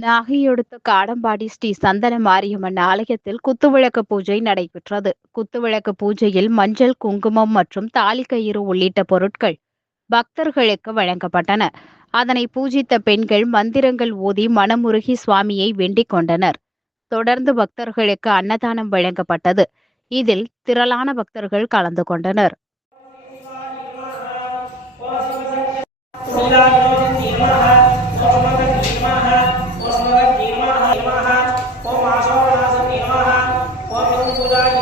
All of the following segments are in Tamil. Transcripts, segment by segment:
நாகையடுத்த காடம்பாடி ஸ்ரீ சந்தன மாரியம்மன் ஆலயத்தில் குத்துவிளக்கு பூஜை நடைபெற்றது. குத்துவிளக்கு பூஜையில் மஞ்சள் குங்குமம் மற்றும் தாலிக்கயிறு உள்ளிட்ட பொருட்கள் பக்தர்களுக்கு வழங்கப்பட்டன. அதனை பூஜித்த பெண்கள் மந்திரங்கள் ஓதி மனமுருகி சுவாமியை வேண்டிக் கொண்டனர். தொடர்ந்து பக்தர்களுக்கு அன்னதானம் வழங்கப்பட்டது. இதில் திரளான பக்தர்கள் கலந்து கொண்டனர். ಹೋದಾಗಿ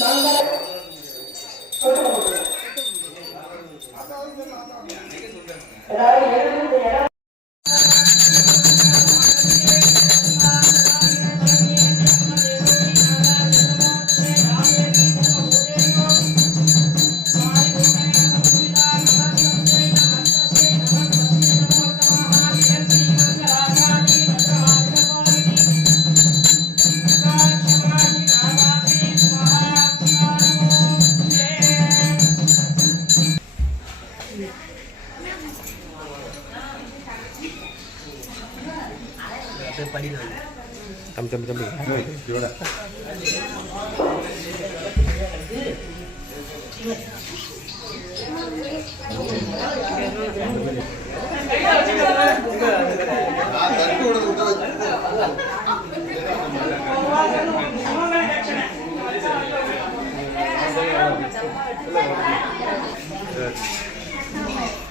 வர வர ஏய் தம்பி தம்பி தம்பி Good.